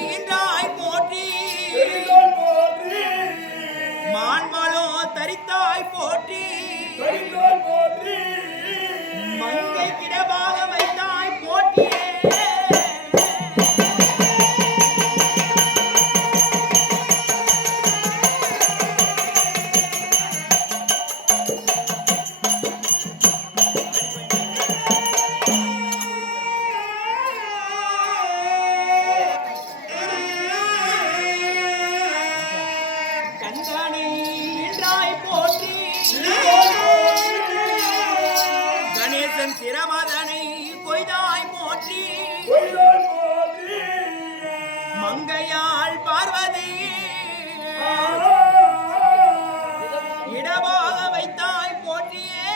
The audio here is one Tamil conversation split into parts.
ஈன்றாய் போற்றி மான்மலோ தரித்தாய் போற்றி மங்கை கிடவாக வைத்தாய் போற்றியே சிரமதனை கொய்தாய் போற்றி மங்கையாள் பார்வதி இடமாக வைத்தாய் போற்றியே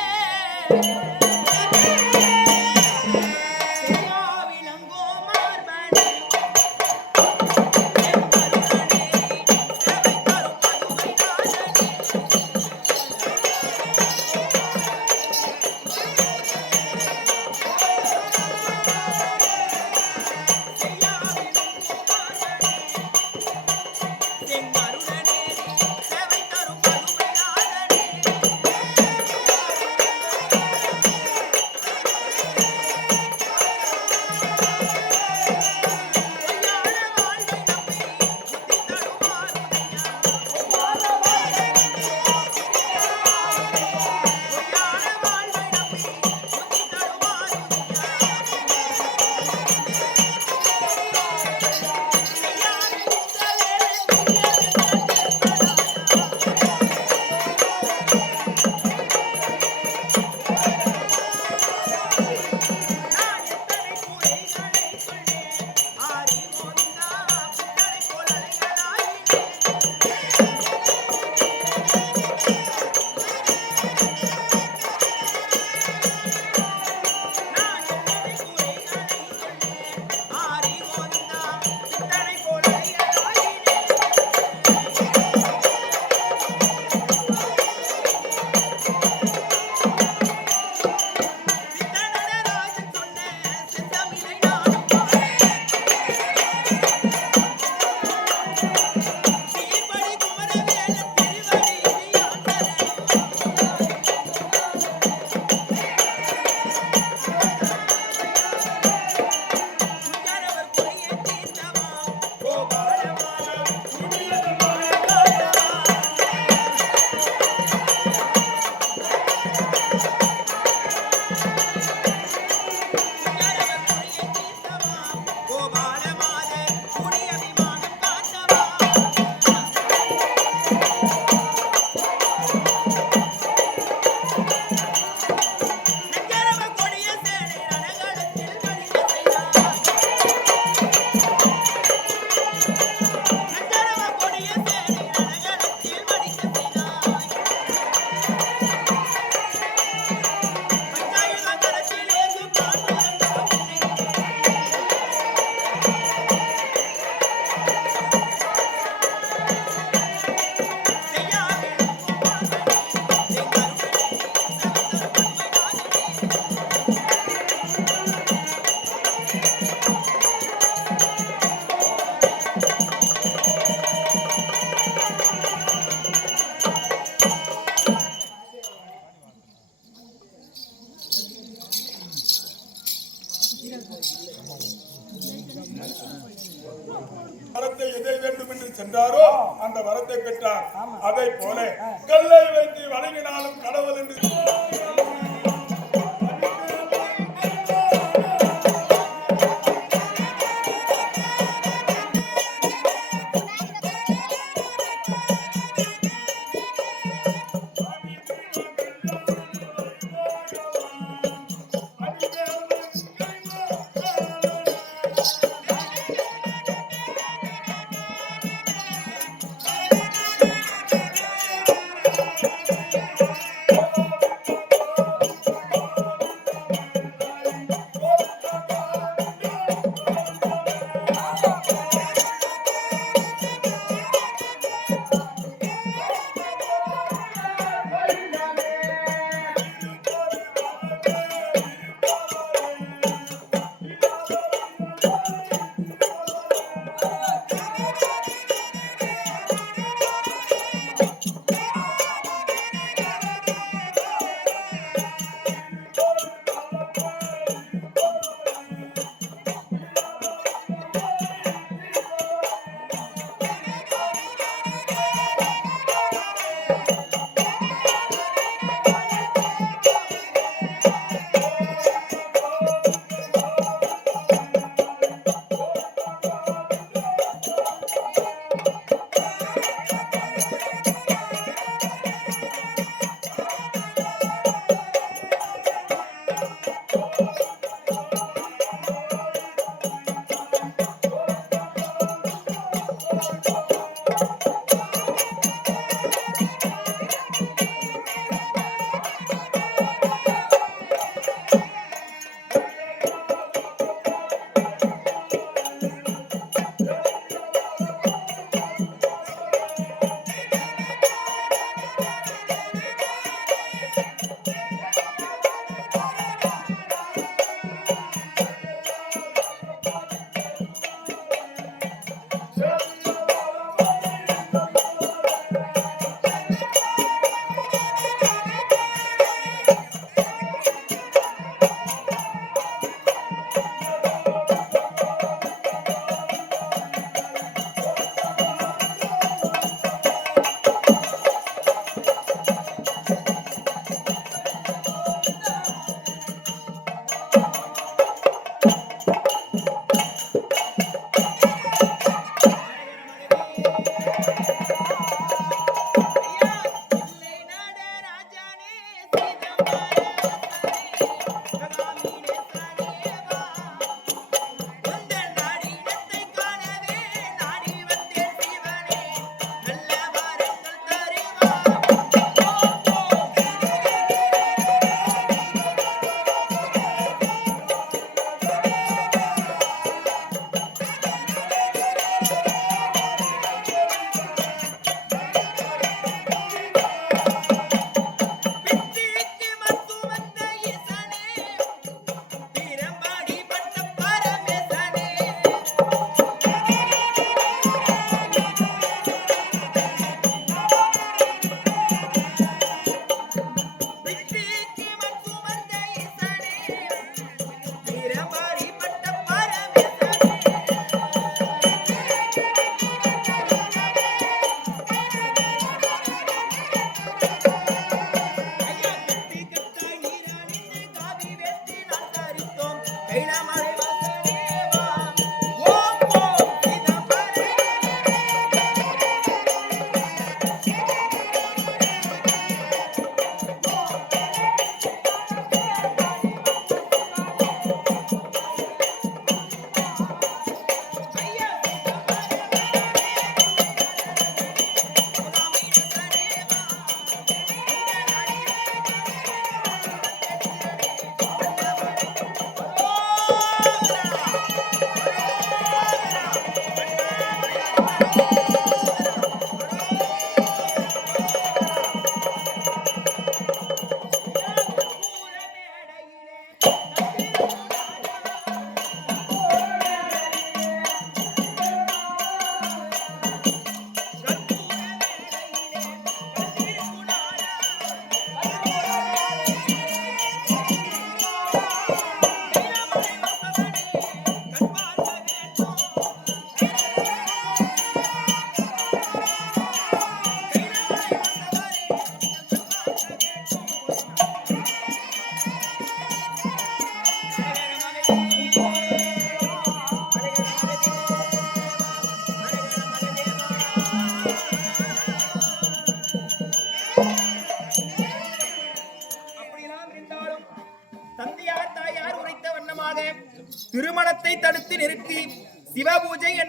வரத்தை எதை வேண்டும் என்று சென்றாரோ அந்த வரத்தை பெற்றார். அதை போல கல்லை வைத்து வணங்கினாலும் கடவுள் என்று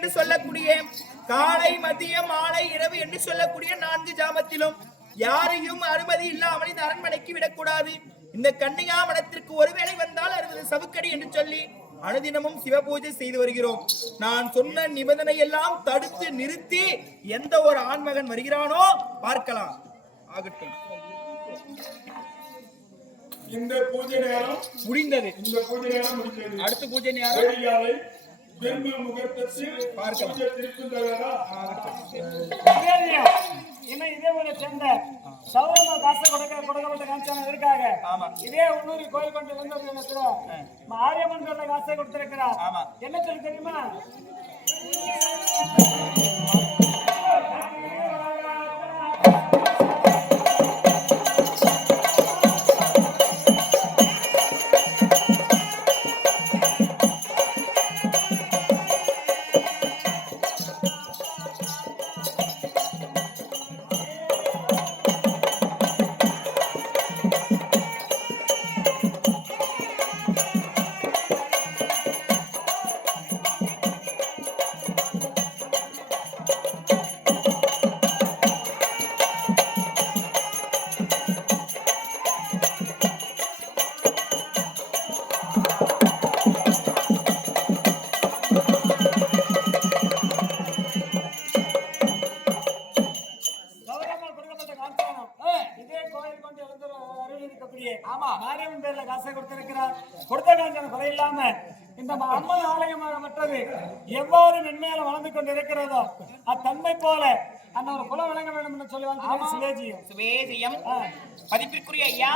என்று சொல்லக்கூடிய காலை மதியம் மாலை இரவு என்று சொல்லக்கூடிய 4 ஜாமத்திலும் யாரையும் அனுமதி இல்லாமல் இந்த அரண்மனைக்கு விடக்கூடாது. இந்த கன்னிகா மடத்திற்கு ஒருவேளை வந்தால் 60 சவுக்கடி என்று சொல்லி அனுதினமும் சிவபூஜை செய்து வருகிறோம். நான் சொன்ன நிபந்தனை எல்லாம் தடுத்து நிறுத்தி எந்த ஒரு ஆண்மகன் வருகிறானோ பார்க்கலாம். ஆகட்டும். இந்த பூஜை நேரம் முடிந்தது. இந்த பூஜை நேரம் முடிந்தது. அடுத்த பூஜை நேரம் பிரம்ம முகூர்த்தத்தில் பூஜை திருக்குந்தரா. இன்னும் இதே ஊரை சேர்ந்த சௌரமா காசை கொடுக்கப்பட்ட காமிச்சான இருக்காங்க. இதே உள்ளூர் கோயில் கொண்டு வந்து ஆரியம்மன் பேர்ல காசை கொடுத்திருக்கிறார். என்ன சொல்லி தெரியுமா? மாரியம்மன் பேர்ல காசை கொடுத்திருக்கிறார். கொடுத்த காஞ்சன குறை இல்லாம இந்த அம்மன் ஆலயமாக மற்றது எவ்வாறு மென்மையால வளர்ந்து கொண்டு இருக்கிறதோ அத்தன்மை போல அந்த ஒரு குலம் விளங்க வேண்டும் என்று சொல்லி வந்து சுவேஜியம் மதிப்பிற்குரிய ஐயா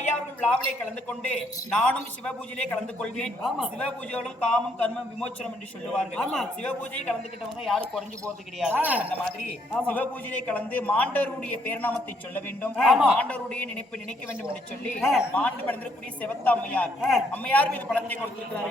ஐயா அவர்கள் விழாவிலே கலந்து கொண்டு நானும் சிவபூஜையிலே கலந்து கொள்வேன். சிவபூஜைகளும் காமம் கர்மம் விமோச்சனம் என்று சொல்லுவார்கள். சிவபூஜையை கலந்துகிட்டவங்க யாரும் குறைஞ்சு போறது கிடையாது. அந்த மாதிரி சிவபூஜையிலே கலந்து மாண்டருடைய பேர்நாமத்தை சொல்ல வேண்டும். மாண்டருடைய நினைக்க வேண்டும் என்று சொல்லி மாண்டு படைந்திருக்கக்கூடிய சிவத்த அம்மையார் மீது பலத்தை கொடுத்திருக்கிறார்கள்.